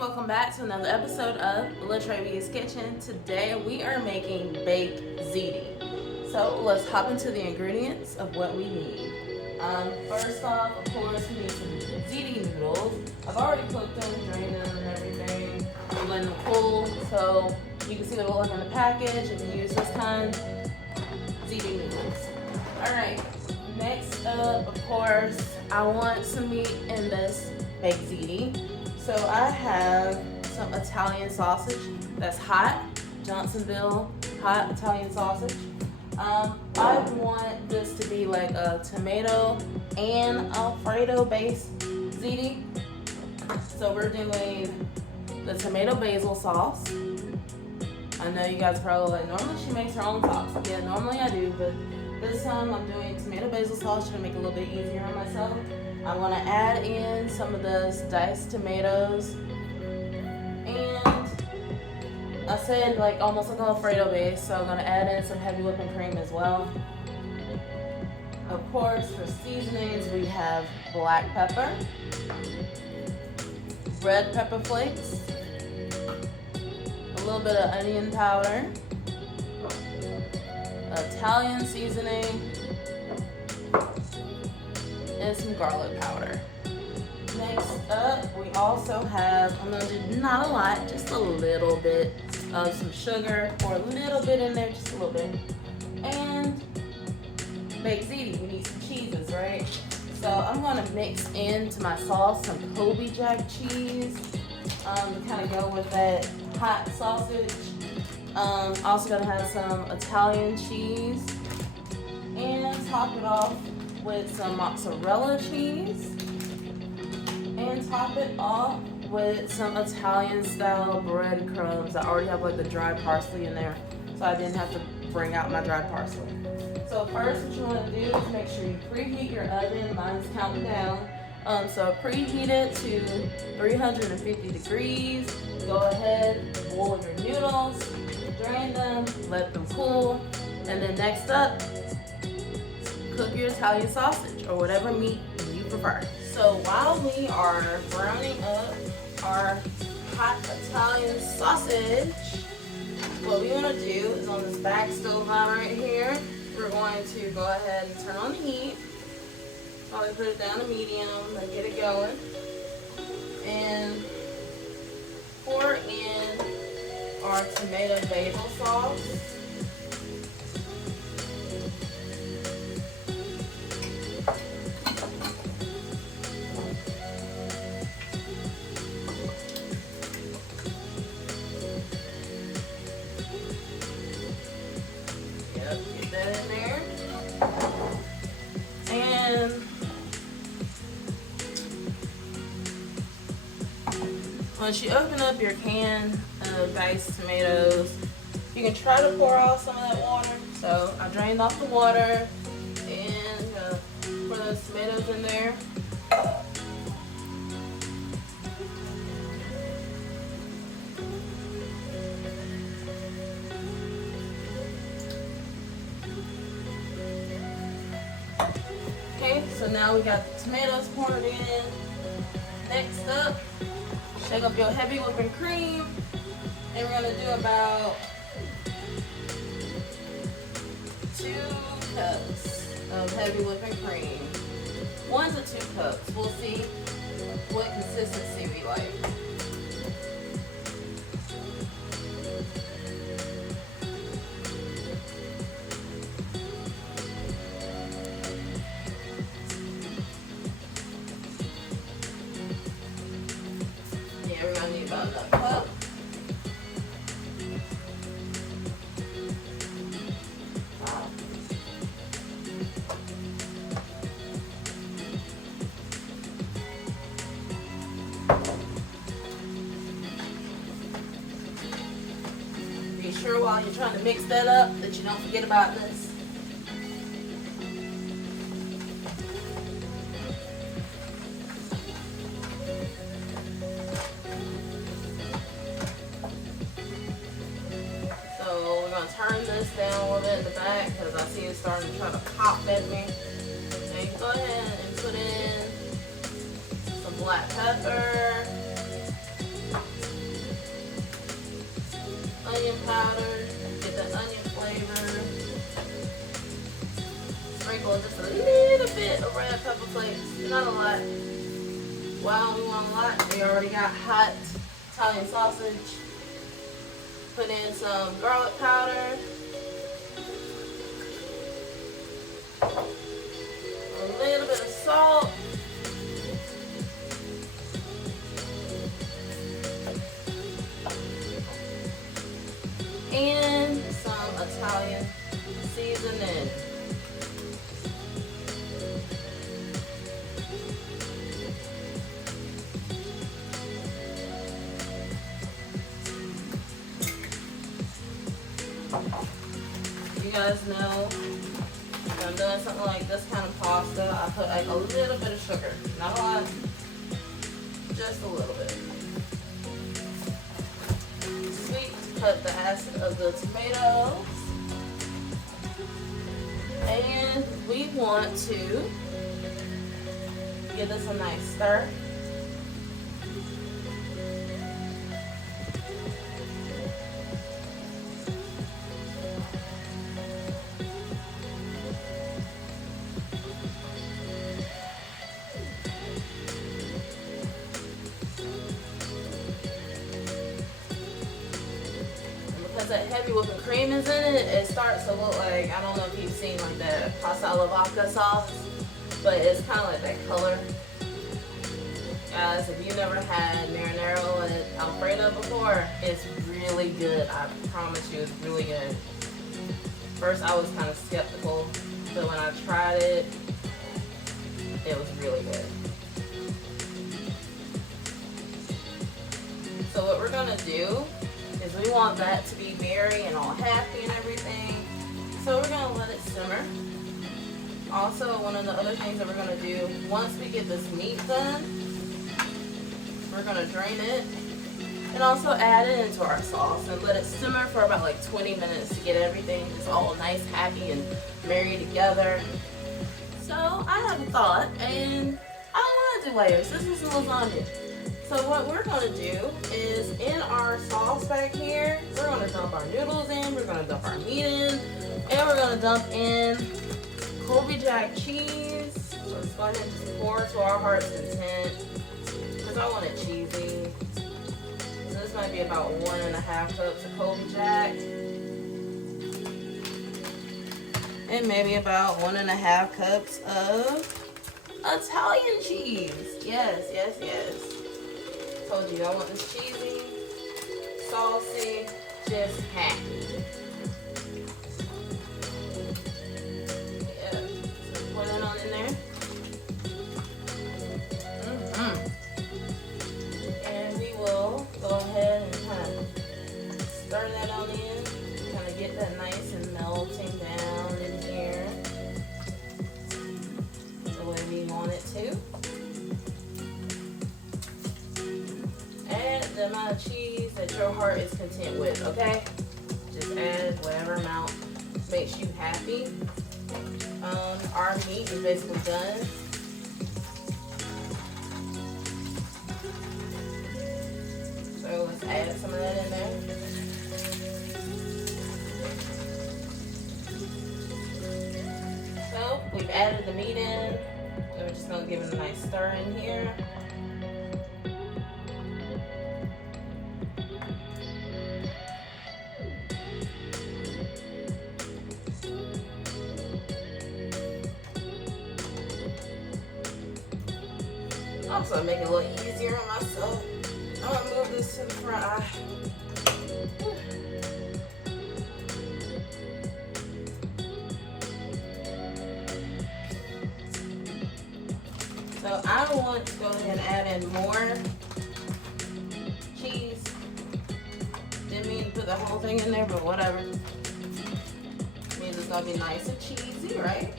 welcome back to another episode of Latravia's Kitchen. Today we are making baked ziti. So let's hop into the ingredients of what we need. First off, of course, we need some ziti noodles. I've already cooked them, drained them and everything. I'm letting them cool so you can see what it looks like in the package. If you use this kind, ziti noodles. Alright, next up, of course, I want some meat in this baked ziti. So I have some Italian sausage that's hot, Johnsonville hot Italian sausage. I want this to be like a tomato and Alfredo based ziti. So we're doing the tomato basil sauce. I know you guys are probably like, normally she makes her own sauce. Yeah, normally I do, but this time I'm doing tomato basil sauce to make it a little bit easier on myself. I'm going to add in some of those diced tomatoes, and I said like almost like an Alfredo base, so I'm going to add in some heavy whipping cream as well. Of course, for seasonings we have black pepper, red pepper flakes, a little bit of onion powder, Italian seasoning, and some garlic powder. Next up, we also have, I'm going to do not a lot, just a little bit of some sugar, or a little bit in there, just a little bit. And baked ziti, we need some cheeses, right? So I'm going to mix into my sauce some Colby Jack Cheese to kind of go with that hot sausage. Also going to have some Italian cheese, and top it off with some mozzarella cheese, and top it off with some Italian style breadcrumbs. I already have like the dried parsley in there, so I didn't have to bring out my dried parsley. So first what you want to do is make sure you preheat your oven. Mine's counting down. So preheat it to 350 degrees. Go ahead, boil your noodles, drain them, let them cool, and then next up, cook your Italian sausage or whatever meat you prefer. So while we are browning up our hot Italian sausage, what we want to do is on this back stove right here, we're going to go ahead and turn on the heat. Probably put it down to medium and get it going. And pour in our tomato basil sauce. Get that in there. And once you open up your can of diced tomatoes, you can try to pour out some of that water. So I drained off the water and pour those tomatoes in there. Okay, so now we got the tomatoes poured in. Next up, shake up your heavy whipping cream, and we're gonna do about 2 cups of heavy whipping cream. 1 to 2 cups. We'll see what consistency we like. We're gonna need about a cup. Be sure while you're trying to mix that up that you don't forget about this. Turn this down a little bit in the back because I see it starting to try to pop at me. Okay, go ahead and put in some black pepper, powder, get the onion flavor. Sprinkle just a little bit of red pepper flakes, not a lot. Why don't we want a lot? We already got hot Italian sausage. Put in some garlic powder. A little bit of salt. And some Italian seasoning. You guys know when I'm doing something like this kind of pasta, I put like a little bit of sugar. Not a lot, just a little bit. Sweet, cut the acid of the tomatoes. And we want to give this a nice stir. That heavy whipping cream is in it, it starts to look like, I don't know if you've seen like that pasta alla vodka sauce, but it's kind of like that color. Guys, if you never had marinara and alfredo before, it's really good. I promise you, it's really good. First, I was kind of skeptical, but when I tried it, it was really good. So what we're gonna do is we want that to be merry and all happy and everything. So we're gonna let it simmer. Also, one of the other things that we're gonna do, once we get this meat done, we're gonna drain it and also add it into our sauce and let it simmer for about like 20 minutes to get everything just all nice, happy, and merry together. So I have a thought, and I don't wanna do layers. This is lasagna. So what we're going to do is in our sauce back here, we're going to dump our noodles in, we're going to dump our meat in, and we're going to dump in Colby Jack Cheese. So let's go ahead and just pour to our heart's content because I want it cheesy. So this might be about 1.5 cups of Colby Jack. And maybe about 1.5 cups of Italian cheese. Yes, yes, yes. Told you I want this cheesy, saucy, just happy. Yeah, so pour that on in there. And we will go ahead and kind of stir that on in, kind of get that nice and melting down in here the way we want it to. Add the amount of cheese that your heart is content with, okay? Just add whatever amount makes you happy. Our meat is basically done. So let's add some of that in there. So we've added the meat in. So we're just gonna give it a nice stir in here. Also make it a little easier on myself. I'm gonna move this to the front. So I want to go ahead and add in more cheese. Didn't mean to put the whole thing in there, but whatever. Means it's gonna be nice and cheesy, right?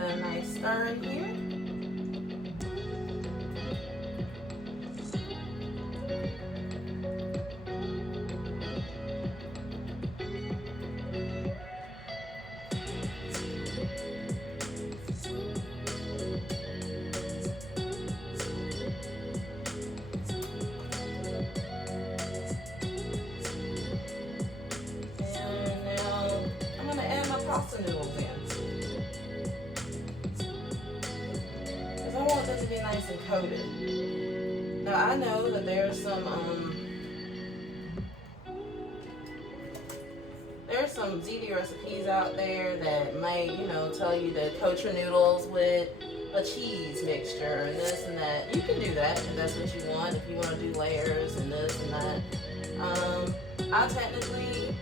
A nice stir in here. coated. Now I know that there's some Ziti recipes out there that might, you know, tell you to coat your noodles with a cheese mixture and this and that. You can do that if that's what you want, if you want to do layers and this and that. I technically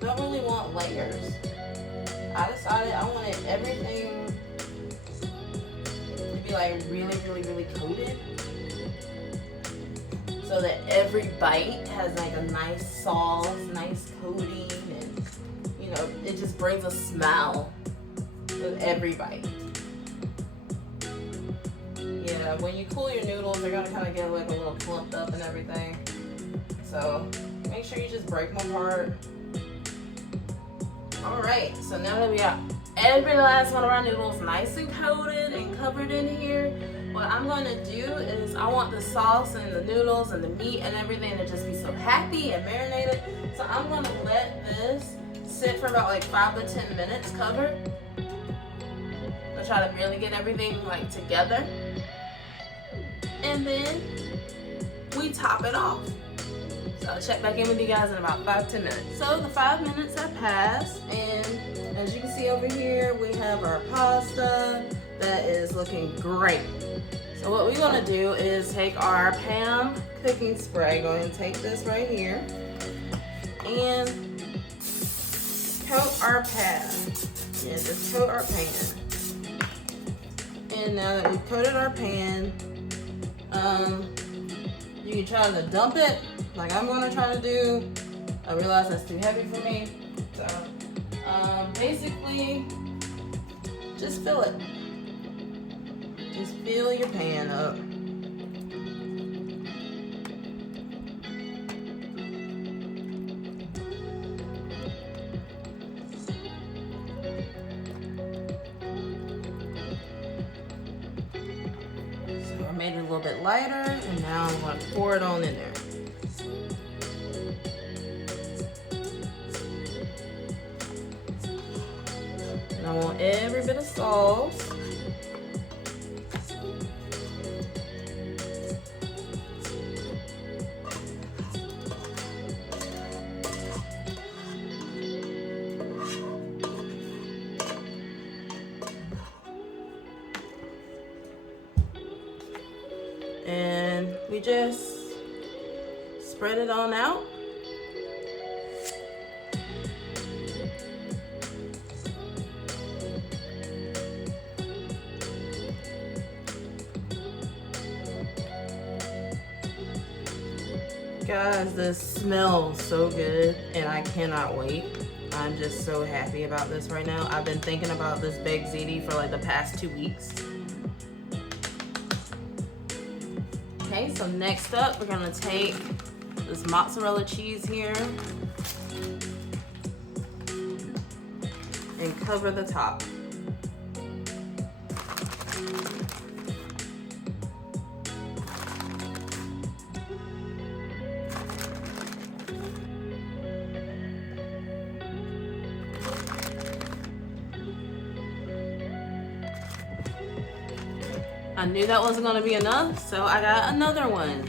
don't really want layers. I decided I wanted everything to be like really, really, really coated, so that every bite has like a nice sauce, nice coating, and you know, it just brings a smile with every bite. Yeah, when you cool your noodles, they're gonna kind of get like a little clumped up and everything. So make sure you just break them apart. All right, so now that we got every last one of our noodles nice and coated and covered in here, what I'm going to do is I want the sauce and the noodles and the meat and everything to just be so happy and marinated. So I'm going to let this sit for about like 5 to 10 minutes covered. I'll try to really get everything like together. And then we top it off. So I'll check back in with you guys in about 5 to 10 minutes. So the 5 minutes have passed, and as you can see over here, we have our pasta that is looking great. So what we want to do is take our Pam cooking spray. Go ahead and take this right here and coat our pan. Yeah, just coat our pan. And now that we've coated our pan, you can try to dump it like I'm going to try to do. I realize that's too heavy for me. So basically, just fill it. Just fill your pan up. So I made it a little bit lighter, and now I'm going to pour it on in there. And I want every bit of sauce. And we just spread it on out. Guys, this smells so good and I cannot wait. I'm just so happy about this right now. I've been thinking about this baked ziti for like the past 2 weeks. Okay, so next up, we're gonna take this mozzarella cheese here and cover the top. I knew that wasn't gonna be enough, so I got another one.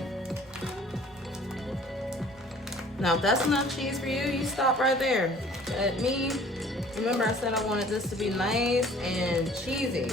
Now if that's enough cheese for you, you stop right there. But me, remember I said I wanted this to be nice and cheesy.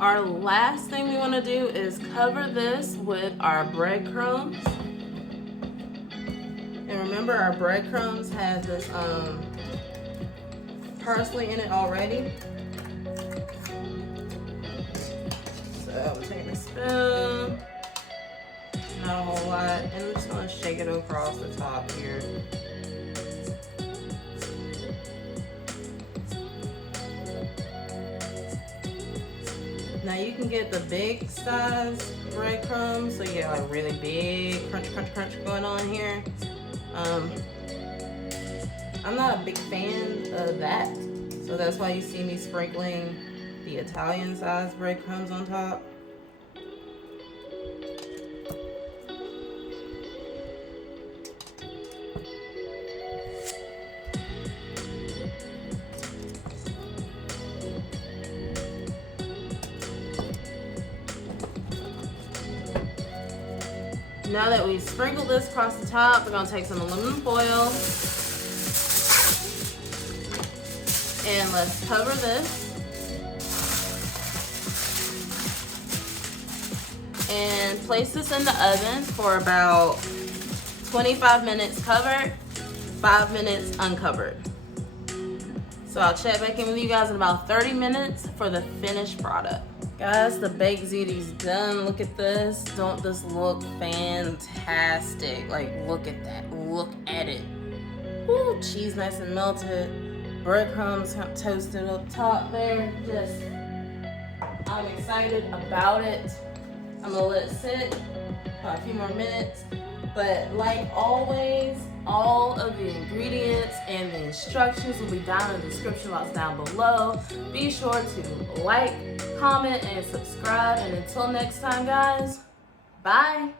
Our last thing we want to do is cover this with our breadcrumbs. And remember, our breadcrumbs has this parsley in it already. So I'm taking a spoon, not a whole lot, and I'm just going to shake it across the top here. Now you can get the big size breadcrumbs, so you get like really big crunch, crunch, crunch going on here. I'm not a big fan of that, so that's why you see me sprinkling the Italian size breadcrumbs on top. Now that we've sprinkled this across the top, we're gonna take some aluminum foil and let's cover this and place this in the oven for about 25 minutes covered, 5 minutes uncovered. So I'll check back in with you guys in about 30 minutes for the finished product. Guys, the baked ziti's done. Look at this. Don't this look fantastic? Like, look at that. Look at it. Ooh, cheese nice and melted. Breadcrumbs toasted up top there. Just, I'm excited about it. I'm gonna let it sit for a few more minutes. But like always, all of the ingredients and the instructions will be down in the description box down below. Be sure to like, comment, and subscribe. And until next time, guys, bye.